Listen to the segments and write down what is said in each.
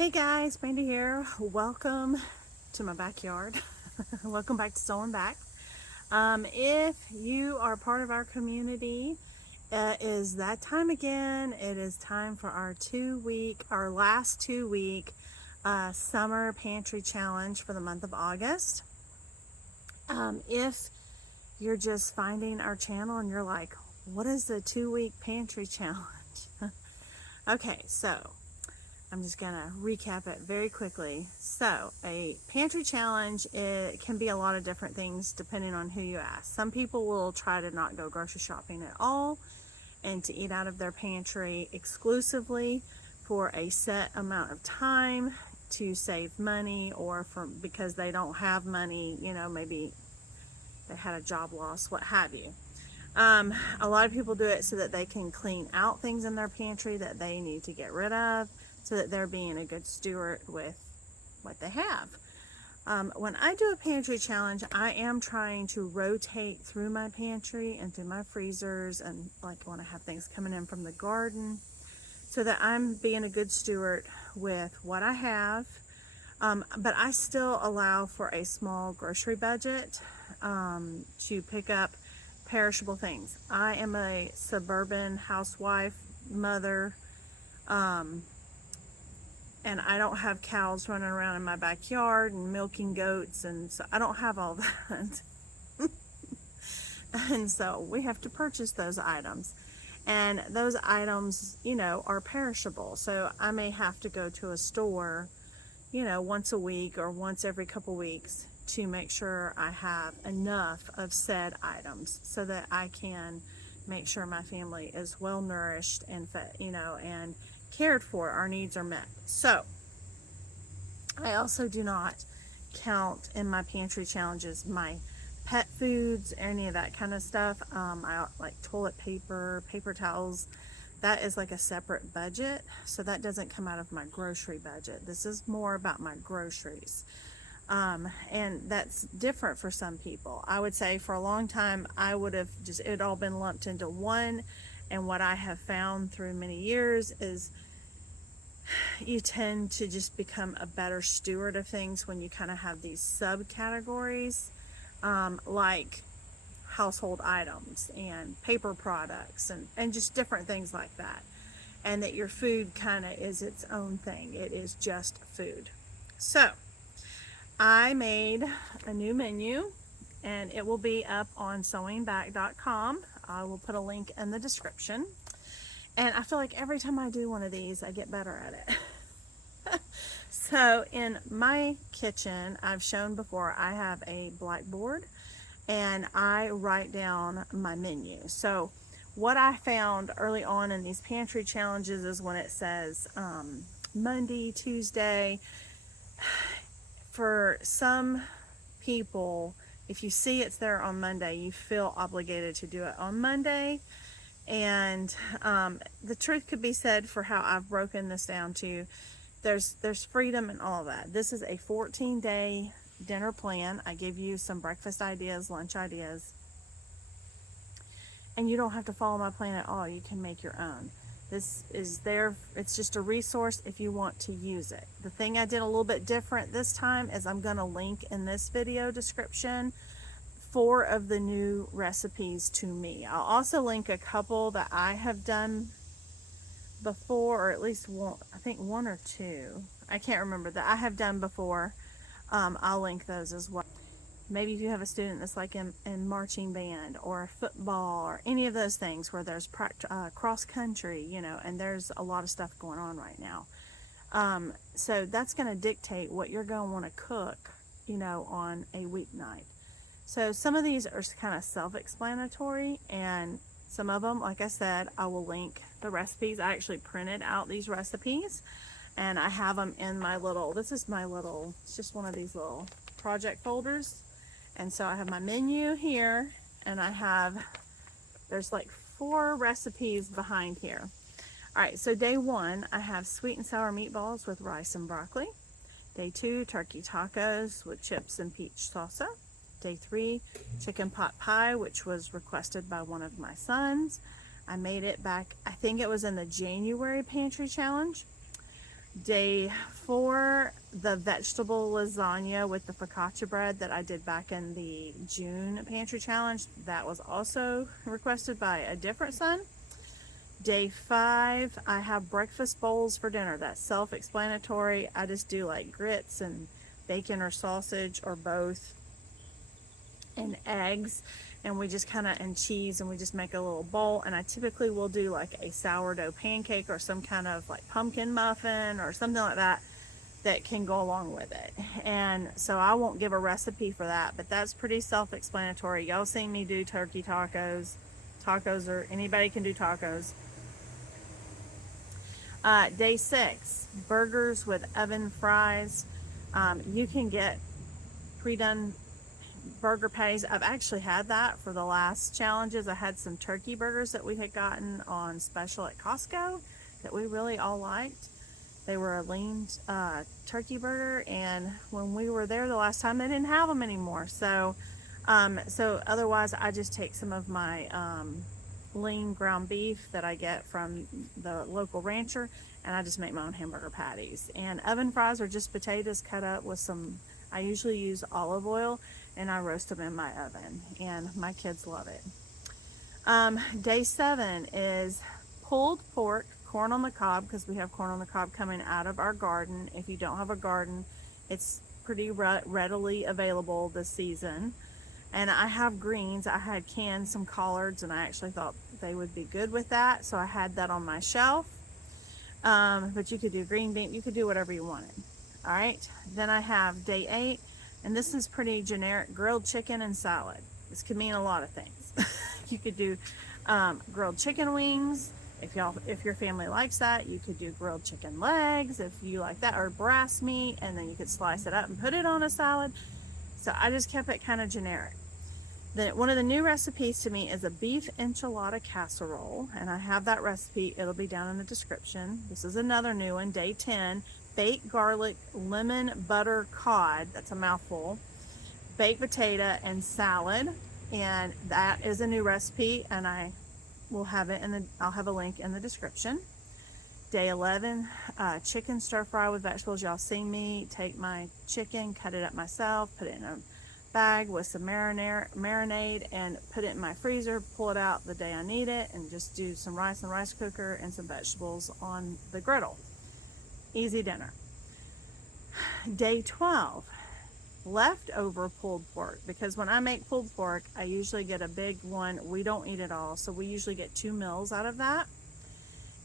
Hey guys, Brandy here. Welcome to my backyard. Welcome back to Soul and Back. If you are part of our community, it is that time again. It is time for our last 2 week summer pantry challenge for the month of August. If you're just finding our channel and you're like, what is the 2 week pantry challenge? Okay, so I'm just gonna recap it very quickly. So a pantry challenge, it can be a lot of different things depending on who you ask. Some people will try to not go grocery shopping at all and to eat out of their pantry exclusively for a set amount of time to save money, or because they don't have money, maybe they had a job loss, what have you. A lot of people do it so that they can clean out things in their pantry that they need to get rid of, so that they're being a good steward with what they have. When I do a pantry challenge, I am trying to rotate through my pantry and through my freezers, and like when I have things coming in from the garden, so that I'm being a good steward with what I have. But I still allow for a small grocery budget to pick up perishable things. I am a suburban housewife, mother, and I don't have cows running around in my backyard and milking goats, and so I don't have all that. And so we have to purchase those items, and those items, are perishable. So I may have to go to a store, once a week or once every couple weeks to make sure I have enough of said items so that I can make sure my family is well nourished and fed, and cared for. Our needs are met. So I also do not count in my pantry challenges my pet foods, any of that kind of stuff. I like toilet paper, paper towels. That is like a separate budget, so that doesn't come out of my grocery budget. This is more about my groceries. And that's different for some people. I would say for a long time I would have it all been lumped into one, and what I have found through many years is you tend to just become a better steward of things when you kind of have these subcategories, like household items and paper products and just different things like that, and that your food kind of is its own thing. It is just food. So I made a new menu, and it will be up on sewingback.com. I will put a link in the description. And I feel like every time I do one of these, I get better at it. So in my kitchen, I've shown before, I have a blackboard and I write down my menu. So what I found early on in these pantry challenges is when it says Monday, Tuesday, for some people, if you see it's there on Monday, you feel obligated to do it on Monday. And the truth could be said for how I've broken this down to, there's freedom in all of that. This is a 14-day dinner plan. I give you some breakfast ideas, lunch ideas, and you don't have to follow my plan at all. You can make your own. This is there, it's just a resource if you want to use it. The thing I did a little bit different this time is I'm going to link in this video description 4 of the new recipes to me. I'll also link a couple that I have done before, or at least one, I think 1 or 2. I can't remember, that I have done before. I'll link those as well. Maybe if you have a student that's like in marching band or football or any of those things where there's cross country, and there's a lot of stuff going on right now. So that's going to dictate what you're going to want to cook, on a weeknight. So some of these are kind of self-explanatory, and some of them, like I said, I will link the recipes. I actually printed out these recipes, and I have them in my it's just one of these little project folders. And so I have my menu here, and there's like 4 recipes behind here. All right, so day 1, I have sweet and sour meatballs with rice and broccoli. Day 2, turkey tacos with chips and peach salsa. Day 3, chicken pot pie, which was requested by one of my sons. I made it back, I think it was in the January pantry challenge. Day 4, the vegetable lasagna with the focaccia bread that I did back in the June pantry challenge. That was also requested by a different son. Day 5, I have breakfast bowls for dinner. That's self-explanatory. I just do like grits and bacon or sausage or both, and eggs, and we just kind of, and cheese, and we just make a little bowl. And I typically will do like a sourdough pancake or some kind of like pumpkin muffin or something like that that can go along with it. And so I won't give a recipe for that, but that's pretty self-explanatory. Y'all seen me do turkey tacos, or anybody can do tacos. Day 6, burgers with oven fries. You can get pre-done burger patties. I've actually had that for the last challenges. I had some turkey burgers that we had gotten on special at Costco that we really all liked. They were a lean turkey burger, and when we were there the last time, they didn't have them anymore. So otherwise I just take some of my lean ground beef that I get from the local rancher, and I just make my own hamburger patties. And oven fries are just potatoes cut up with some, I usually use olive oil, and I roast them in my oven, and my kids love it. Day 7 is pulled pork, corn on the cob, because we have corn on the cob coming out of our garden. If you don't have a garden, it's pretty readily available this season. And I have greens. I had canned some collards, and I actually thought they would be good with that, so I had that on my shelf. But you could do green bean, you could do whatever you wanted. All right, then I have day 8, and this is pretty generic: grilled chicken and salad. This could mean a lot of things. You could do grilled chicken wings. If your family likes that, you could do grilled chicken legs if you like that, or breast meat, and then you could slice it up and put it on a salad. So I just kept it kind of generic. Then one of the new recipes to me is a beef enchilada casserole, and I have that recipe. It'll be down in the description. This is another new one. Day 10, baked garlic lemon butter cod. That's a mouthful. Baked potato and salad, and that is a new recipe, and I will have it I'll have a link in the description. Day 11, chicken stir fry with vegetables. Y'all seen me take my chicken, cut it up myself, put it in a bag with some marinade, and put it in my freezer, pull it out the day I need it, and just do some rice in the rice cooker and some vegetables on the griddle. Easy dinner. Day 12, leftover pulled pork, because when I make pulled pork, I usually get a big one. We don't eat it all, so we usually get 2 meals out of that.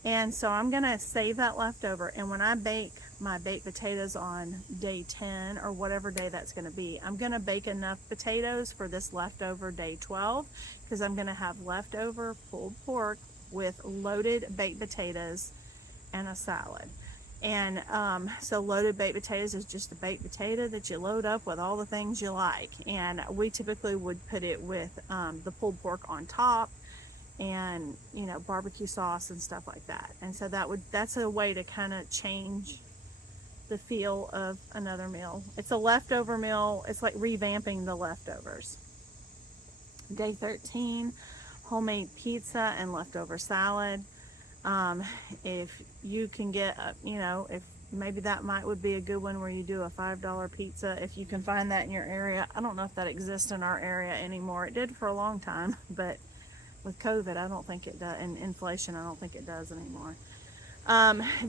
And so I'm gonna save that leftover, and when I bake my baked potatoes on day 10 or whatever day that's gonna be, I'm gonna bake enough potatoes for this leftover day 12, because I'm gonna have leftover pulled pork with loaded baked potatoes and a salad. And so loaded baked potatoes is just a baked potato that you load up with all the things you like, and we typically would put it with the pulled pork on top, and barbecue sauce and stuff like that. And so that's a way to kind of change the feel of another meal. It's a leftover meal. It's like revamping the leftovers. Day 13, homemade pizza and leftover salad. If you can get if maybe that would be a good one, where you do a $5 pizza, if you can find that in your area. I don't know if that exists in our area anymore. It did for a long time, but with COVID, I don't think it does, and inflation, I don't think it does anymore.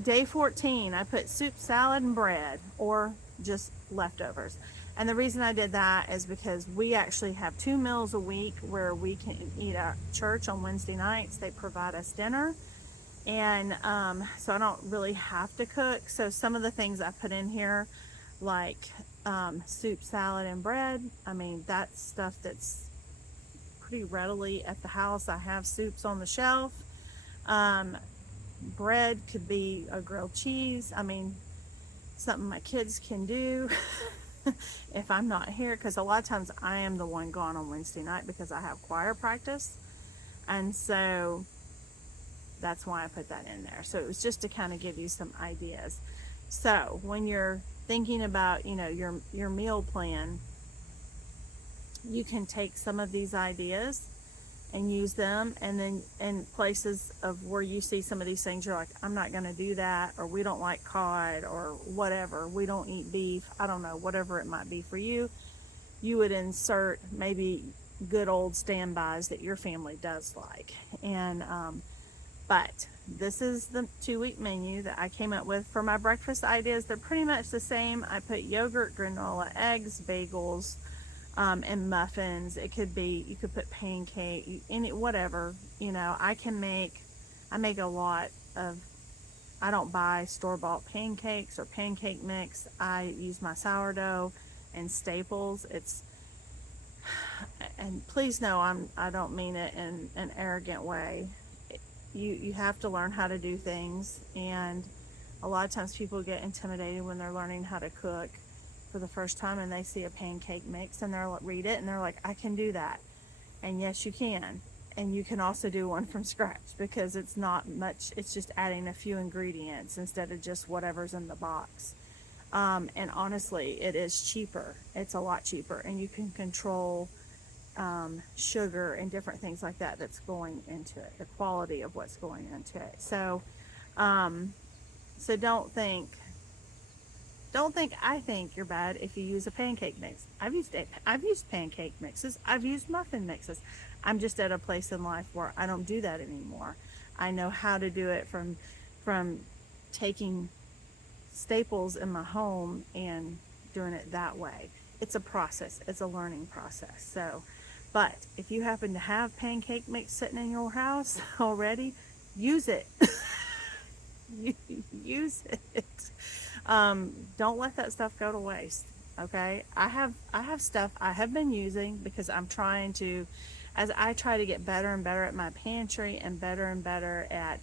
Day 14, I put soup, salad, and bread, or just leftovers. And the reason I did that is because we actually have 2 meals a week where we can eat at church on Wednesday nights. They provide us dinner, and so I don't really have to cook. So some of the things I put in here, like soup, salad, and bread, I mean, that's stuff that's pretty readily at the house. I have soups on the shelf. Bread could be a grilled cheese. I mean, something my kids can do if I'm not here, because a lot of times I am the one gone on Wednesday night because I have choir practice, and so that's why I put that in there. So it was just to kind of give you some ideas. So when you're thinking about your meal plan, you can take some of these ideas and use them. And then in places of where you see some of these things, you're like, I'm not going to do that, or we don't like cod, or whatever, we don't eat beef, I don't know, whatever it might be for you, you would insert maybe good old standbys that your family does like. And but this is the 2-week menu that I came up with for my breakfast ideas. They're pretty much the same. I put yogurt, granola, eggs, bagels, and muffins. It could be, you could put pancake, any, whatever, you know. I make a lot of, I don't buy store-bought pancakes or pancake mix. I use my sourdough and Staples. It's, and please know I don't mean it in an arrogant way. You have to learn how to do things, and a lot of times people get intimidated when they're learning how to cook for the first time, and they see a pancake mix and they'll read it and they're like, I can do that. And yes, you can. And you can also do one from scratch, because it's not much, it's just adding a few ingredients instead of just whatever's in the box. And honestly, it is cheaper. It's a lot cheaper, and you can control sugar and different things like that that's going into it, the quality of what's going into it. So so don't think I think you're bad if you use a pancake mix. I've used pancake mixes, I've used muffin mixes. I'm just at a place in life where I don't do that anymore. I know how to do it from taking staples in my home and doing it that way. It's a process, it's a learning process. So, but if you happen to have pancake mix sitting in your house already, use it. Use it. Don't let that stuff go to waste. Okay, I have stuff I have been using, because I'm trying to, as I try to get better and better at my pantry and better at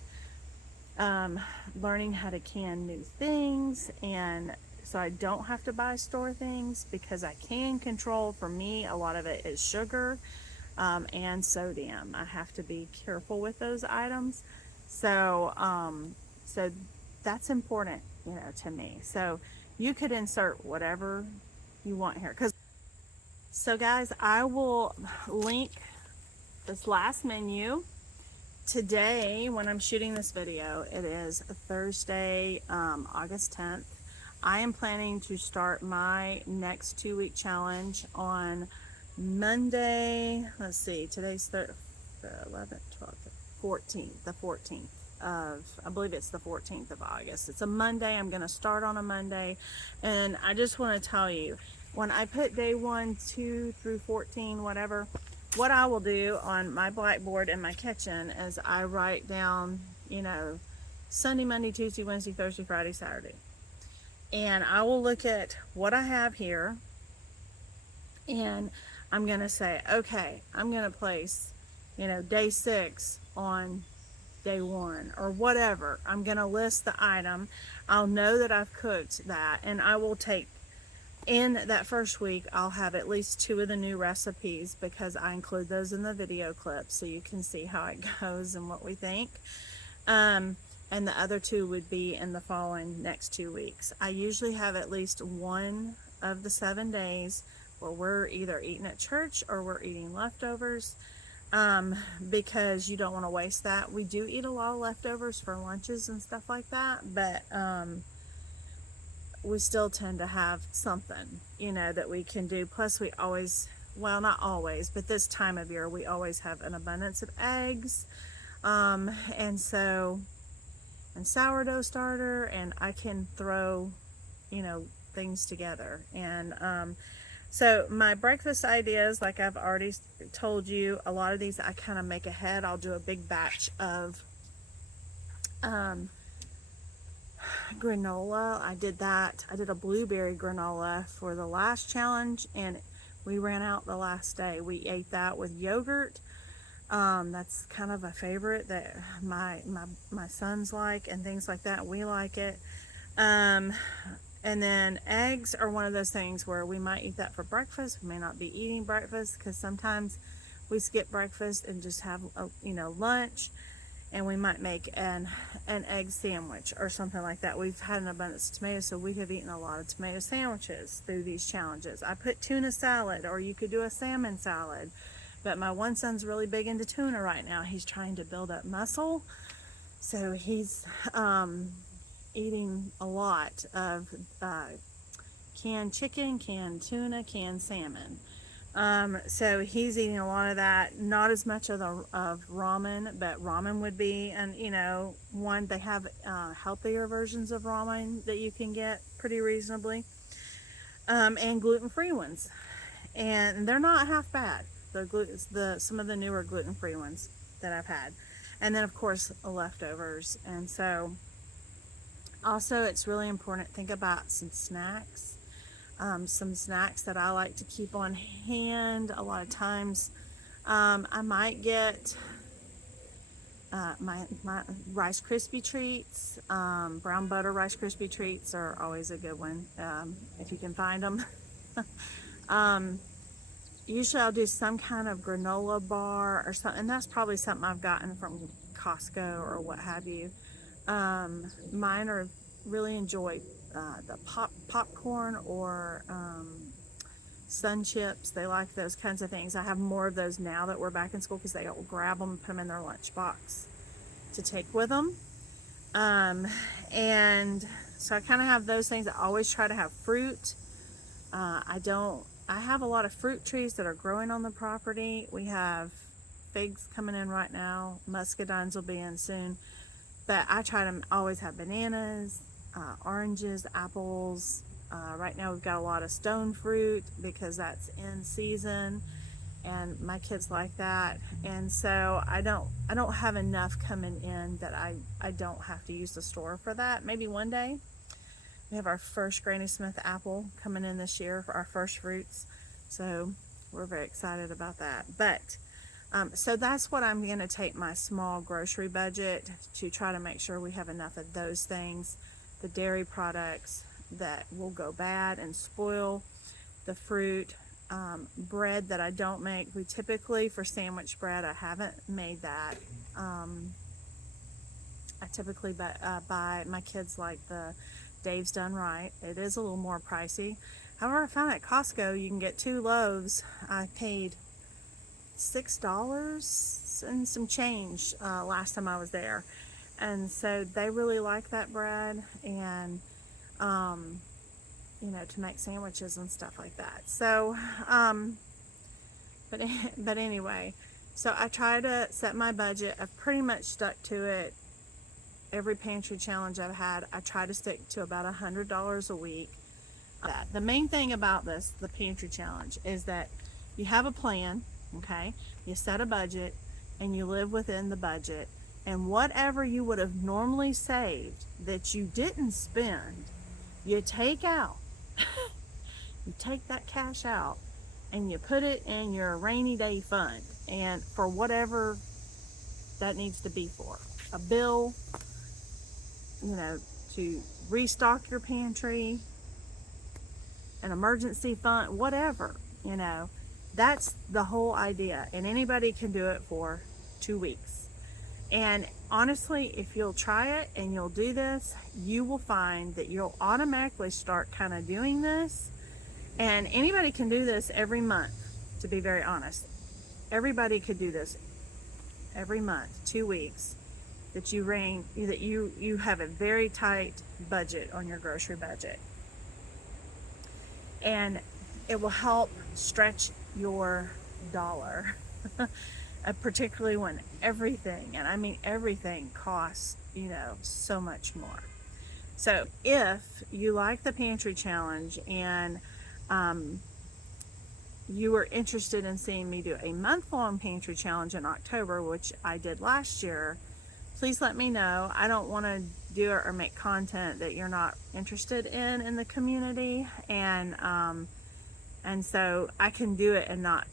learning how to can new things, and so I don't have to buy store things, because I can control. For me, a lot of it is sugar and sodium. I have to be careful with those items. So so that's important, you know, to me. So you could insert whatever you want here. So guys, I will link this last menu. Today, when I'm shooting this video, it is Thursday, August 10th. I am planning to start my next 2-week challenge on Monday. Let's see, today's the 11th, 12th, 14th, the 14th of, I believe it's the 14th of August. It's a Monday. I'm going to start on a Monday. And I just want to tell you, when I put day 1, 2 through 14, whatever, what I will do on my blackboard in my kitchen is I write down, you know, Sunday, Monday, Tuesday, Wednesday, Thursday, Friday, Saturday. And I will look at what I have here, and I'm going to say, okay, I'm going to place, you know, day 6 on day 1 or whatever. I'm going to list the item. I'll know that I've cooked that, and I will take, in that first week, I'll have at least 2 of the new recipes, because I include those in the video clip so you can see how it goes and what we think. And the other 2 would be in the following next 2 weeks. I usually have at least 1 of the 7 days where we're either eating at church or we're eating leftovers, because you don't want to waste that. We do eat a lot of leftovers for lunches and stuff like that, but we still tend to have something, you know, that we can do. Plus we always, well, not always, but this time of year we always have an abundance of eggs, and so, and sourdough starter, and I can throw, you know, things together. And so my breakfast ideas, like I've already told you, a lot of these I kind of make ahead. I'll do a big batch of granola. I did that. I did a blueberry granola for the last challenge, and we ran out the last day. We ate that with yogurt. That's kind of a favorite that my sons like, and things like that. We like it. And then eggs are one of those things where we might eat that for breakfast. We may not be eating breakfast, because sometimes we skip breakfast and just have a, you know, lunch, and we might make an egg sandwich or something like that. We've had an abundance of tomatoes, so we have eaten a lot of tomato sandwiches through these challenges. I put tuna salad, or you could do a salmon salad. But my one son's really big into tuna right now. He's trying to build up muscle. So he's eating a lot of canned chicken, canned tuna, canned salmon. So he's eating a lot of that. Not as much of ramen, but ramen would be, and one, they have healthier versions of ramen that you can get pretty reasonably, and gluten-free ones, and they're not half bad. Some of the newer gluten-free ones that I've had, and then of course leftovers. And so also it's really important to think about some snacks. Some snacks that I like to keep on hand. A lot of times I might get my Rice Krispie treats. Brown butter Rice Krispie treats are always a good one, if you can find them. Usually I'll do some kind of granola bar or something, and that's probably something I've gotten from Costco or what have you. Mine are really enjoy the popcorn or sun chips. They like those kinds of things. I have more of those now that we're back in school, because they will grab them and put them in their lunchbox to take with them. And so I kind of have those things. I always try to have fruit. I have a lot of fruit trees that are growing on the property. We have figs coming in right now. Muscadines will be in soon. But I try to always have bananas, oranges, apples. Right now we've got a lot of stone fruit because that's in season, and my kids like that. And so I don't have enough coming in that I don't have to use the store for that. Maybe one day. We have our first Granny Smith apple coming in this year for our first fruits, so we're very excited about that. But so that's what I'm going to take my small grocery budget to try to make sure we have enough of those things. The dairy products that will go bad and spoil, the fruit, bread that I don't make. We typically, for sandwich bread, I haven't made that. I typically buy, my kids like the Dave's Done Right. It is a little more pricey. However, I found at Costco you can get 2 loaves. I paid $6 and some change last time I was there, and so they really like that bread, and to make sandwiches and stuff like that. So but anyway, so I try to set my budget. I've pretty much stuck to it. Every pantry challenge I've had, I try to stick to about $100 a week. The main thing about the pantry challenge is that you have a plan, okay? You set a budget and you live within the budget, and whatever you would have normally saved that you didn't spend, you take out. You take that cash out and you put it in your rainy day fund, and for whatever that needs to be for. A bill, to restock your pantry, an emergency fund, whatever, that's the whole idea. And anybody can do it for 2 weeks. And honestly, if you'll try it and you'll do this, you will find that you'll automatically start kind of doing this. And anybody can do this every month, to be very honest. Everybody could do this every month, 2 weeks, that you have a very tight budget on your grocery budget. And it will help stretch your dollar, particularly when everything, and I mean everything, costs, so much more. So if you like the pantry challenge and you were interested in seeing me do a month-long pantry challenge in October, which I did last year, please let me know. I don't want to do it or make content that you're not interested in the community, and so I can do it and not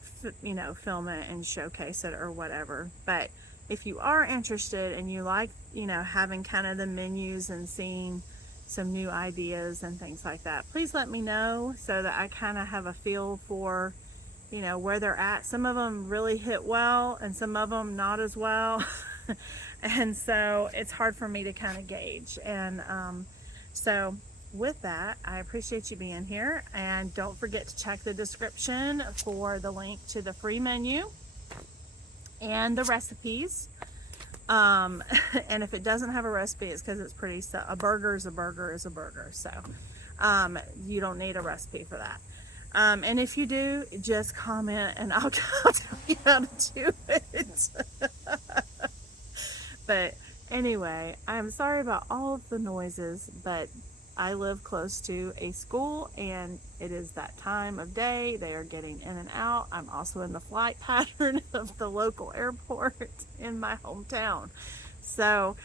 film it and showcase it or whatever. But if you are interested and you like having kind of the menus and seeing some new ideas and things like that, please let me know so that I kind of have a feel for where they're at. Some of them really hit well and some of them not as well. And so it's hard for me to kind of gauge. And so with that, I appreciate you being here, and don't forget to check the description for the link to the free menu. and the recipes. And if it doesn't have a recipe, it's because it's pretty, a burger is a burger is a burger. So you don't need a recipe for that. And if you do, just comment and I'll tell you how to do it. But anyway, I'm sorry about all of the noises, but I live close to a school and it is that time of day. They are getting in and out. I'm also in the flight pattern of the local airport in my hometown. So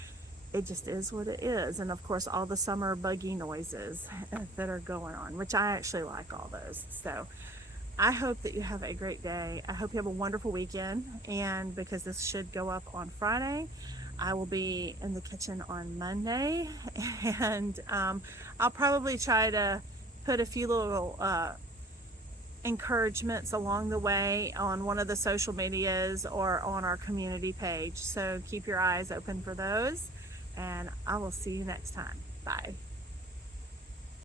it just is what it is. And of course, all the summer buggy noises that are going on, which I actually like all those. So I hope that you have a great day. I hope you have a wonderful weekend. And because this should go up on Friday, I will be in the kitchen on Monday, and I'll probably try to put a few little encouragements along the way on one of the social medias or on our community page. So keep your eyes open for those, and I will see you next time. Bye.